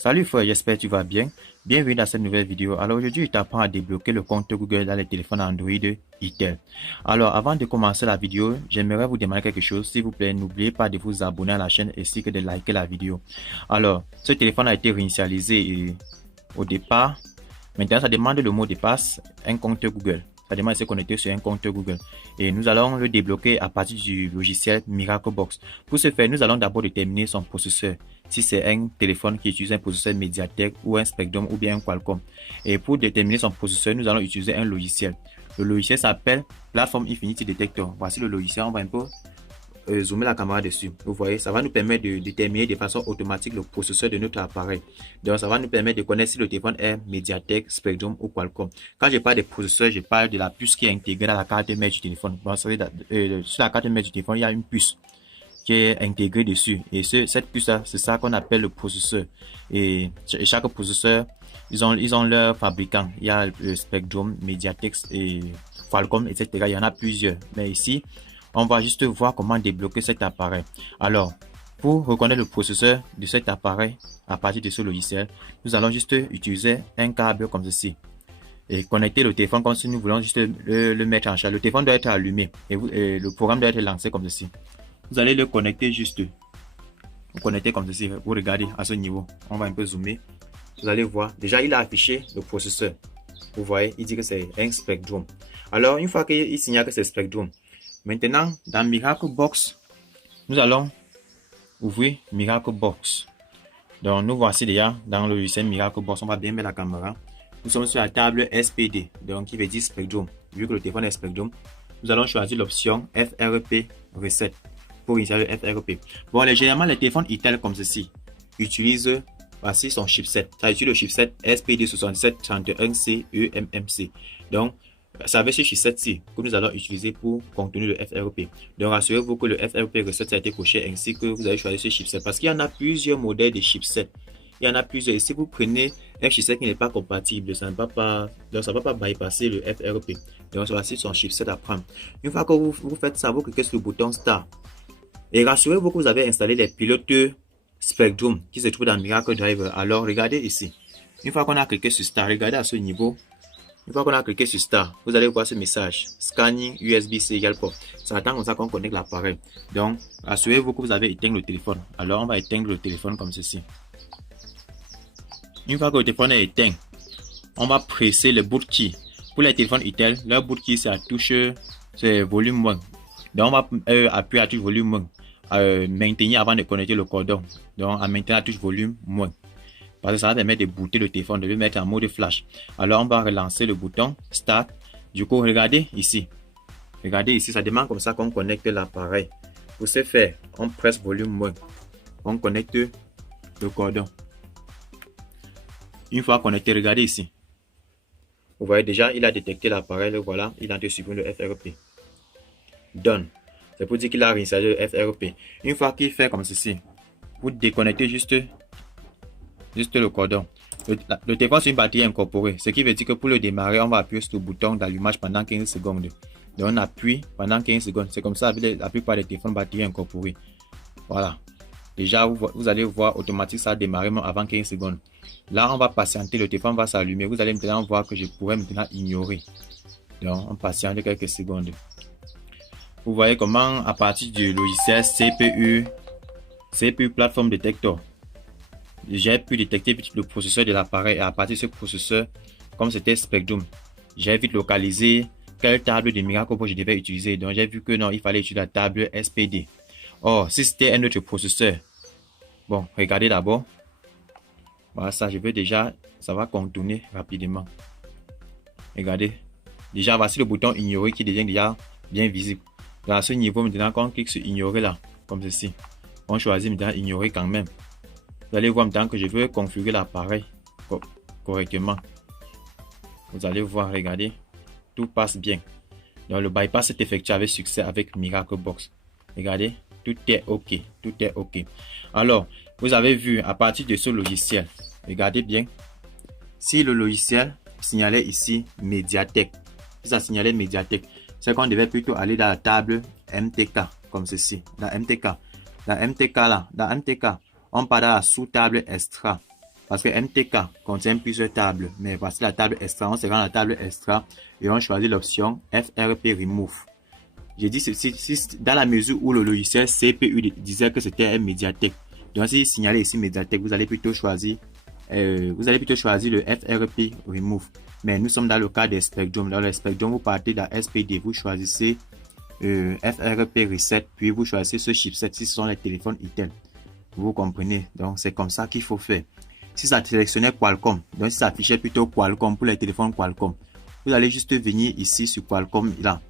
Salut frère, j'espère que tu vas bien. Bienvenue dans cette nouvelle vidéo. Alors aujourd'hui, je t'apprends à débloquer le compte Google dans les téléphones Android Itel. Alors avant de commencer la vidéo, j'aimerais vous demander quelque chose. S'il vous plaît, n'oubliez pas de vous abonner à la chaîne ainsi que de liker la vidéo. Alors, ce téléphone a été réinitialisé au départ. Maintenant, ça demande le mot de passe, un compte Google. Ça demande de se connecter sur un compte Google. Et nous allons le débloquer à partir du logiciel Miraclebox. Pour ce faire, nous allons d'abord déterminer son processeur. Si c'est un téléphone qui utilise un processeur Mediatek ou un Spectrum ou bien un Qualcomm. Et pour déterminer son processeur, nous allons utiliser un logiciel. Le logiciel s'appelle Platform Infinity Detector. Voici le logiciel. On va un peu zoomer la caméra dessus. Vous voyez, ça va nous permettre de déterminer de façon automatique le processeur de notre appareil. Donc, ça va nous permettre de connaître si le téléphone est Mediatek, Spectrum ou Qualcomm. Quand je parle de processeur, je parle de la puce qui est intégrée dans la carte mère du téléphone. Donc, sur la carte mère du téléphone, il y a une puce qui est intégrée dessus. Et cette puce-là, c'est ça qu'on appelle le processeur. Et chaque processeur, ils ont leur fabricant. Il y a le Spectrum, Mediatek et Qualcomm, etc. Il y en a plusieurs. Mais ici, on va juste voir comment débloquer cet appareil. Alors, pour reconnaître le processeur de cet appareil à partir de ce logiciel, nous allons juste utiliser un câble comme ceci et connecter le téléphone comme si nous voulons juste le mettre en charge. Le téléphone doit être allumé et le programme doit être lancé comme ceci. Vous allez le connecter juste. Vous connectez comme ceci. Vous regardez à ce niveau. On va un peu zoomer. Vous allez voir. Déjà, il a affiché le processeur. Vous voyez, il dit que c'est un Spectrum. Alors, une fois qu'il signale que c'est Spectrum, maintenant, dans Miraclebox, nous allons ouvrir Miraclebox. Donc, nous voici déjà dans le logiciel Miraclebox. On va bien mettre la caméra. Nous sommes sur la table SPD, donc qui veut dire Spectrum. Vu que le téléphone est Spectrum, nous allons choisir l'option FRP Reset pour initialiser le FRP. Bon, généralement, les téléphones Itel comme ceci utilisent voici son chipset. Ça utilise le chipset SPD6731C EMMC. Donc, c'est avec ce chipset-ci que nous allons utiliser pour contenir le FRP. Donc, rassurez-vous que le FRP Reset a été coché ainsi que vous avez choisi ce chipset parce qu'il y en a plusieurs modèles de chipset. Il y en a plusieurs. Et si vous prenez un chipset qui n'est pas compatible, ça ne va pas, donc ça va pas bypasser le FRP. Donc, voici son chipset à prendre. Une fois que vous faites ça, vous cliquez sur le bouton Start. Et rassurez-vous que vous avez installé les pilotes Spectrum qui se trouvent dans Miracle Driver. Alors, regardez ici. Une fois qu'on a cliqué sur Start, regardez à ce niveau. Une fois qu'on a cliqué sur Start, vous allez voir ce message. Scanning USB-C égale port. Ça attend comme ça qu'on connecte l'appareil. Donc, assurez-vous que vous avez éteint le téléphone. Alors, on va éteindre le téléphone comme ceci. Une fois que le téléphone est éteint, on va presser le boot key. Pour les téléphones Itel, leur boot key, c'est la touche, c'est volume 1. Donc, on va appuyer à la touche volume 1, maintenir avant de connecter le cordon. Donc, en maintenant la touche volume 1. Parce que ça va permettre de booter le téléphone, de le mettre en mode flash. Alors, on va relancer le bouton Start. Du coup, regardez ici. Regardez ici, ça demande comme ça qu'on connecte l'appareil. Pour ce faire, on presse volume 1. On connecte le cordon. Une fois connecté, regardez ici. Vous voyez déjà, il a détecté l'appareil. Voilà, il a en train de supprimer le FRP. Done. C'est pour dire qu'il a réinstallé le FRP. Une fois qu'il fait comme ceci, vous déconnectez juste le cordon. Le téléphone c'est une batterie incorporée. Ce qui veut dire que pour le démarrer, on va appuyer sur le bouton d'allumage pendant 15 secondes. Donc on appuie pendant 15 secondes. C'est comme ça avec la plupart des téléphones batterie incorporée. Voilà. Déjà, vous allez voir automatiquement ça démarrer même avant 15 secondes. Là, on va patienter. Le téléphone va s'allumer. Vous allez maintenant voir que je pourrais maintenant ignorer. Donc, on patiente quelques secondes. Vous voyez comment à partir du logiciel CPU Platform Detector, j'ai pu détecter vite le processeur de l'appareil et à partir de ce processeur, comme c'était Spectrum, j'ai vite localisé quelle table de Miraclebox je devais utiliser. Donc j'ai vu que non, il fallait utiliser la table SPD. Or, si c'était un autre processeur, bon, regardez d'abord. Voilà ça, je veux déjà, ça va contourner rapidement. Regardez. Déjà, voici le bouton ignorer qui devient déjà bien visible. Donc à ce niveau, maintenant, quand on clique sur ignorer là, comme ceci, on choisit maintenant ignorer quand même. Vous allez voir maintenant que je veux configurer l'appareil correctement. Vous allez voir, regardez, tout passe bien. Donc le bypass est effectué avec succès avec Miraclebox. Regardez, tout est OK, tout est OK. Alors, vous avez vu à partir de ce logiciel, regardez bien, si le logiciel signalait ici Mediatek, si ça signalait Mediatek, c'est qu'on devait plutôt aller dans la table MTK, comme ceci, dans MTK. Dans MTK là, dans MTK, on part dans la sous-table extra. Parce que MTK contient plusieurs tables, mais voici la table extra. On se rend à la table extra et on choisit l'option FRP Remove. J'ai dit ceci dans la mesure où le logiciel CPU disait que c'était un médiathèque. Donc si signalez ici médiathèque, vous allez plutôt choisir le FRP Remove. Mais nous sommes dans le cas des Spectrum. Dans le Spectrum, vous partez dans SPD, vous choisissez FRP Reset, puis vous choisissez ce chipset si ce sont les téléphones Itel. Vous comprenez? Donc c'est comme ça qu'il faut faire. Si ça sélectionnait Qualcomm, donc si ça affichait plutôt Qualcomm pour les téléphones Qualcomm, vous allez juste venir ici sur Qualcomm là.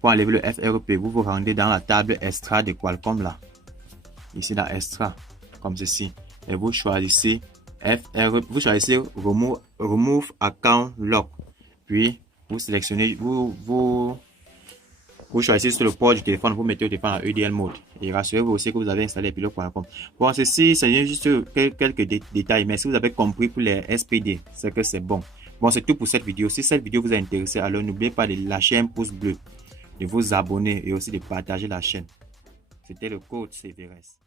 Pour enlever le FRP, vous vous rendez dans la table extra de Qualcomm là. Ici dans extra, comme ceci. Et vous choisissez vous choisissez remove account lock. Puis vous sélectionnez, vous choisissez sur le port du téléphone, vous mettez le téléphone en EDL mode. Et rassurez-vous aussi que vous avez installé pilote Qualcomm. Bon, ceci, c'est juste quelques détails, mais si vous avez compris pour les SPD, c'est que c'est bon. Bon, c'est tout pour cette vidéo. Si cette vidéo vous a intéressé, alors n'oubliez pas de lâcher un pouce bleu, de vous abonner et aussi de partager la chaîne. C'était le code CVRS.